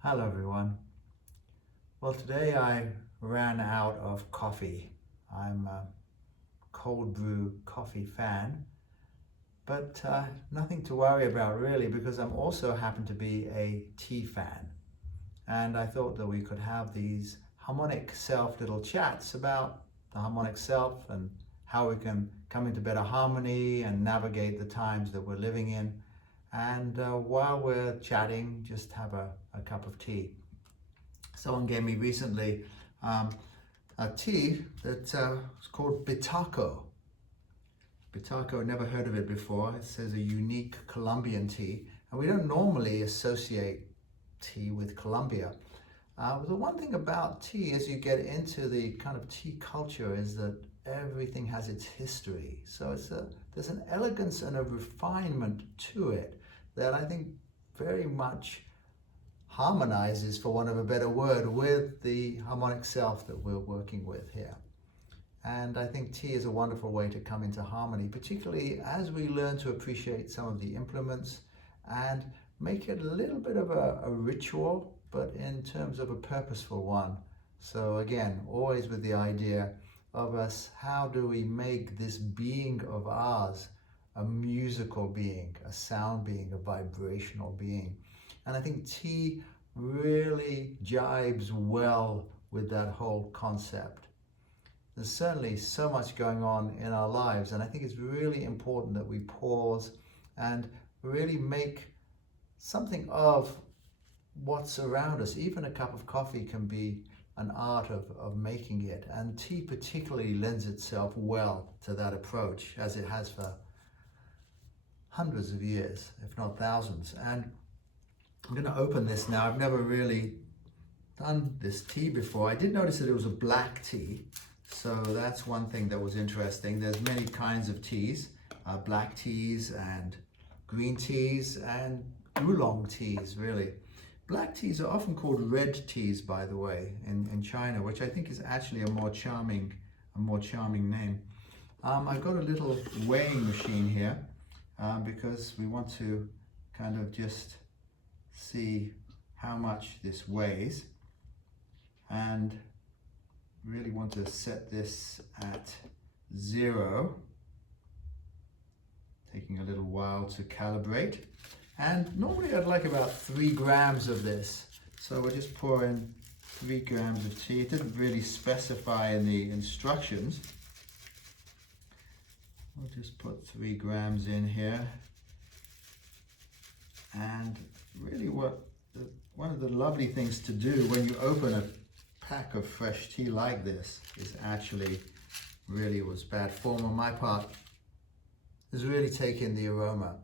Hello everyone. Well, today I ran out of coffee. I'm a cold brew coffee fan, but nothing to worry about really because I'm also happen to be a tea fan. And I thought that we could have these harmonic self little chats about the harmonic self and how we can come into better harmony and navigate the times that we're living in. And while we're chatting, just have a cup of tea. Someone gave me recently a tea that is called Bitako. Bitako, never heard of it before. It says a unique Colombian tea, and we don't normally associate tea with Colombia. The one thing about tea as you get into the kind of tea culture is that everything has its history. So there's an elegance and a refinement to it that I think very much harmonizes, for want of a better word, with the harmonic self that we're working with here. And I think tea is a wonderful way to come into harmony, particularly as we learn to appreciate some of the implements and make it a little bit of a ritual, but in terms of a purposeful one. So again, always with the idea of us, how do we make this being of ours a musical being, a sound being, a vibrational being? And I think tea really jibes well with that whole concept. There's certainly so much going on in our lives, and I think it's really important that we pause and really make something of what's around us. Even a cup of coffee can be an art of making it, and tea particularly lends itself well to that approach, as it has for hundreds of years, if not thousands. And I'm going to open this now. I've never really done this tea before. I did notice that it was a black tea, so that's one thing that was interesting. There's many kinds of teas, black teas and green teas and oolong teas, really. Black teas are often called red teas, by the way, in China, which I think is actually a more charming name. I've got a little weighing machine here because we want to kind of just see how much this weighs, and really want to set this at 0, taking a little while to calibrate. And normally I'd like about 3 grams of this, so we'll just pour in 3 grams of tea. It didn't really specify in the instructions. We'll just put 3 grams in here. And really one of the lovely things to do when you open a pack of fresh tea like this is actually, really was bad form on my part, is really take in the aroma.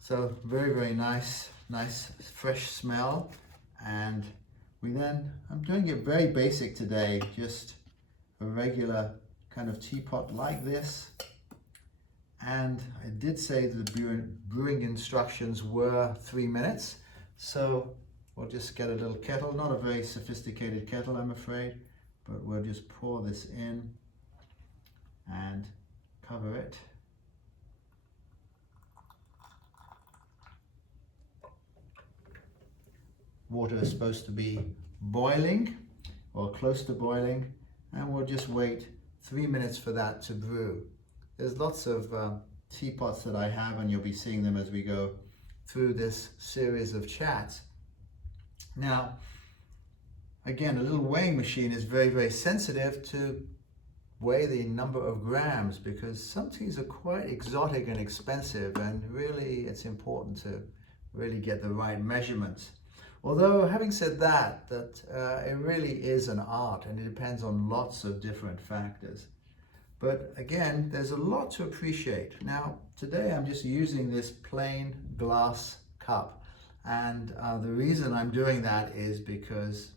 So very, very nice fresh smell. And I'm doing it very basic today, just a regular kind of teapot like this. And I did say that the brewing instructions were 3 minutes. So we'll just get a little kettle, not a very sophisticated kettle, I'm afraid, but we'll just pour this in and cover it. Water is supposed to be boiling or close to boiling, and we'll just wait 3 minutes for that to brew. There's lots of teapots that I have, and you'll be seeing them as we go through this series of chats. Now, again, a little weighing machine is very, very sensitive to weigh the number of grams, because some teas are quite exotic and expensive, and really it's important to really get the right measurements. Although, having said that, it really is an art, and it depends on lots of different factors. But again, there's a lot to appreciate. Now, today I'm just using this plain glass cup. And the reason I'm doing that is because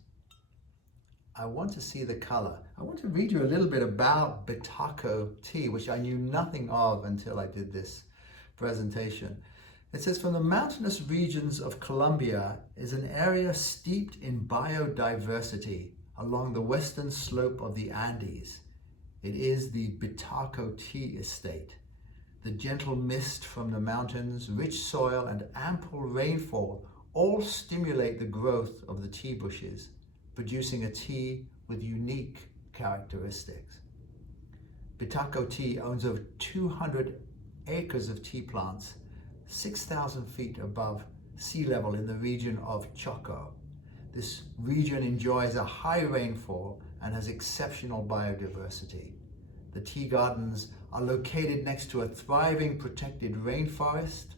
I want to see the color. I want to read you a little bit about Bitako tea, which I knew nothing of until I did this presentation. It says, from the mountainous regions of Colombia is an area steeped in biodiversity along the western slope of the Andes. It is the Bitako tea estate. The gentle mist from the mountains, rich soil, and ample rainfall all stimulate the growth of the tea bushes, producing a tea with unique characteristics. Bitako Tea owns over 200 acres of tea plants, 6,000 feet above sea level in the region of Choco. This region enjoys a high rainfall and has exceptional biodiversity. The tea gardens are located next to a thriving protected rainforest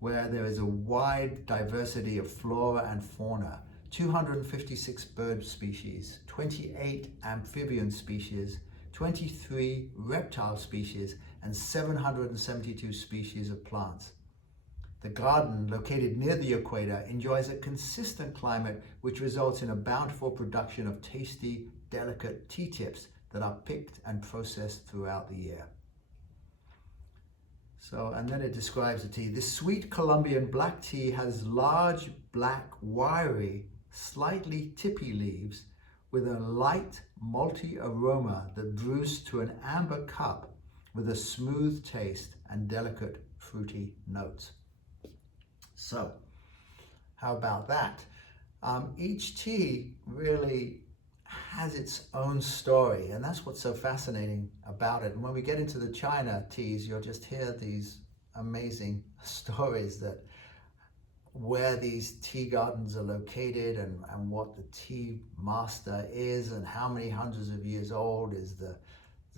where there is a wide diversity of flora and fauna, 256 bird species, 28 amphibian species, 23 reptile species, and 772 species of plants. The garden, located near the equator, enjoys a consistent climate which results in a bountiful production of tasty, delicate tea tips that are picked and processed throughout the year. So, and then it describes the tea. This sweet Colombian black tea has large, black, wiry, slightly tippy leaves with a light, malty aroma that brews to an amber cup with a smooth taste and delicate, fruity notes. So, how about that? Each tea really has its own story, and that's what's so fascinating about it. And when we get into the China teas, you'll just hear these amazing stories that where these tea gardens are located and what the tea master is and how many hundreds of years old is the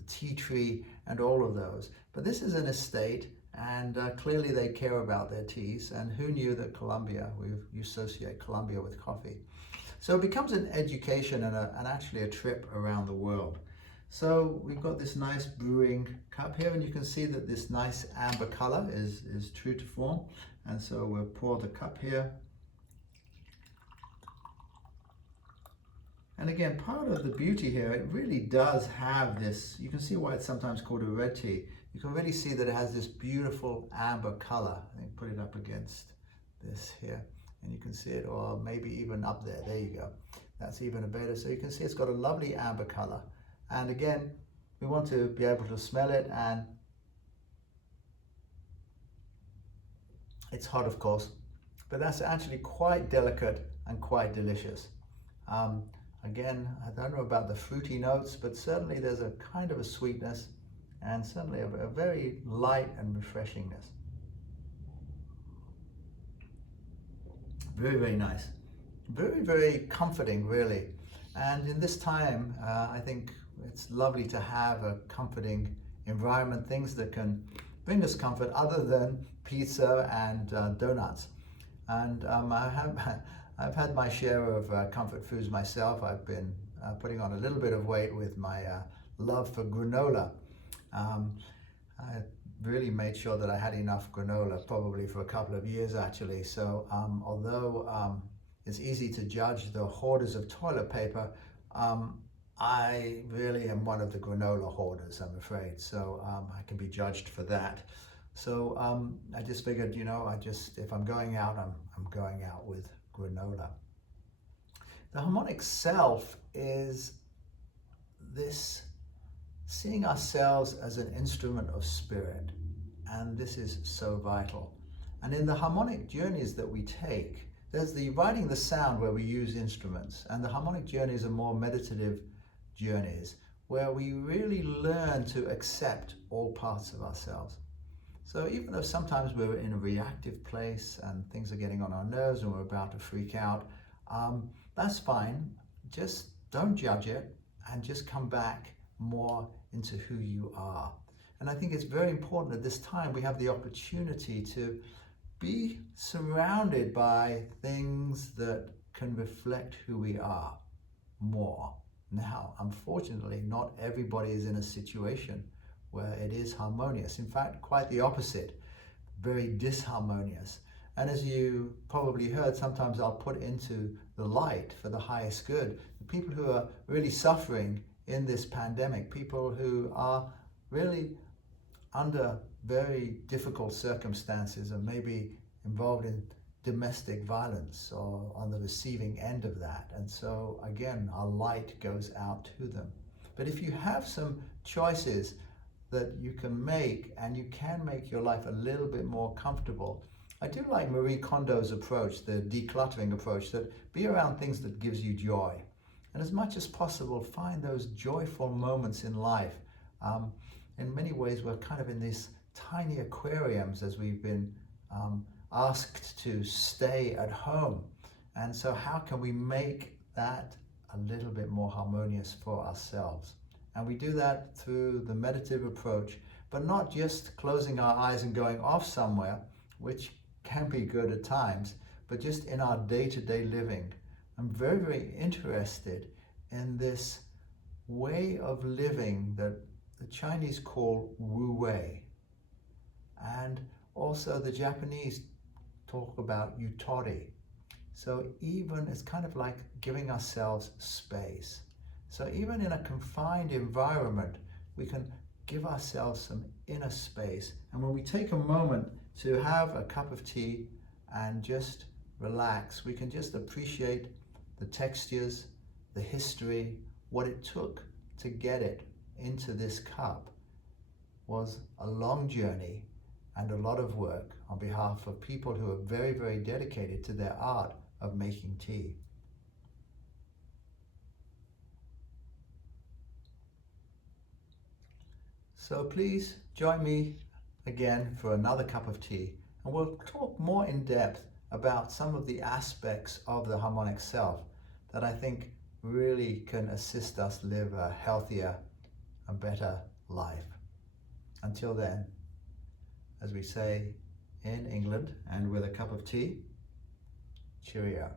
tea tree and all of those. But this is an estate, and clearly they care about their teas, and who knew that Colombia, you associate Colombia with coffee. So it becomes an education and actually a trip around the world. So we've got this nice brewing cup here, and you can see that this nice amber color is true to form. And so we'll pour the cup here. And again, part of the beauty here, it really does have this, you can see why it's sometimes called a red tea. You can really see that it has this beautiful amber color. I think put it up against this here. And you can see it, or maybe even up there. There you go. That's even better. So you can see it's got a lovely amber color. And again, we want to be able to smell it, and it's hot, of course, but that's actually quite delicate and quite delicious. Again, I don't know about the fruity notes, but certainly there's a kind of a sweetness and certainly a very light and refreshingness. Very, very nice. Very, very comforting, really. And in this time, I think it's lovely to have a comforting environment, things that can bring us comfort other than pizza and donuts. And I've had my share of comfort foods myself. I've been putting on a little bit of weight with my love for granola. I really made sure that I had enough granola, probably for a couple of years actually. So although it's easy to judge the hoarders of toilet paper, I really am one of the granola hoarders, I'm afraid. So I can be judged for that. So I just figured, you know, if I'm going out, I'm going out with granola. The harmonic self is this seeing ourselves as an instrument of spirit, and this is so vital. And in the harmonic journeys that we take, there's the writing the sound where we use instruments, and the harmonic journeys are more meditative journeys where we really learn to accept all parts of ourselves. So even though sometimes we're in a reactive place and things are getting on our nerves and we're about to freak out, that's fine. Just don't judge it and just come back more into who you are. And I think it's very important at this time we have the opportunity to be surrounded by things that can reflect who we are more. Now, unfortunately, not everybody is in a situation where it is harmonious. In fact, quite the opposite, very disharmonious. And as you probably heard, sometimes I'll put into the light for the highest good the people who are really suffering in this pandemic, people who are really under very difficult circumstances and maybe involved in domestic violence or on the receiving end of that. And so again, our light goes out to them. But if you have some choices that you can make, and you can make your life a little bit more comfortable, I do like Marie Kondo's approach, the decluttering approach, that be around things that gives you joy. And as much as possible, find those joyful moments in life. In many ways, we're kind of in these tiny aquariums as we've been asked to stay at home. And so how can we make that a little bit more harmonious for ourselves? And we do that through the meditative approach, but not just closing our eyes and going off somewhere, which can be good at times, but just in our day-to-day living. I'm very, very interested in this way of living that the Chinese call Wu Wei. And also the Japanese talk about Yutori. So even it's kind of like giving ourselves space. So even in a confined environment, we can give ourselves some inner space. And when we take a moment to have a cup of tea and just relax, we can just appreciate the textures, the history, what it took to get it into this cup was a long journey and a lot of work on behalf of people who are very, very dedicated to their art of making tea. So please join me again for another cup of tea, and we'll talk more in depth about some of the aspects of the harmonic self that I think really can assist us live a healthier and better life. Until then, as we say in England and with a cup of tea, cheerio.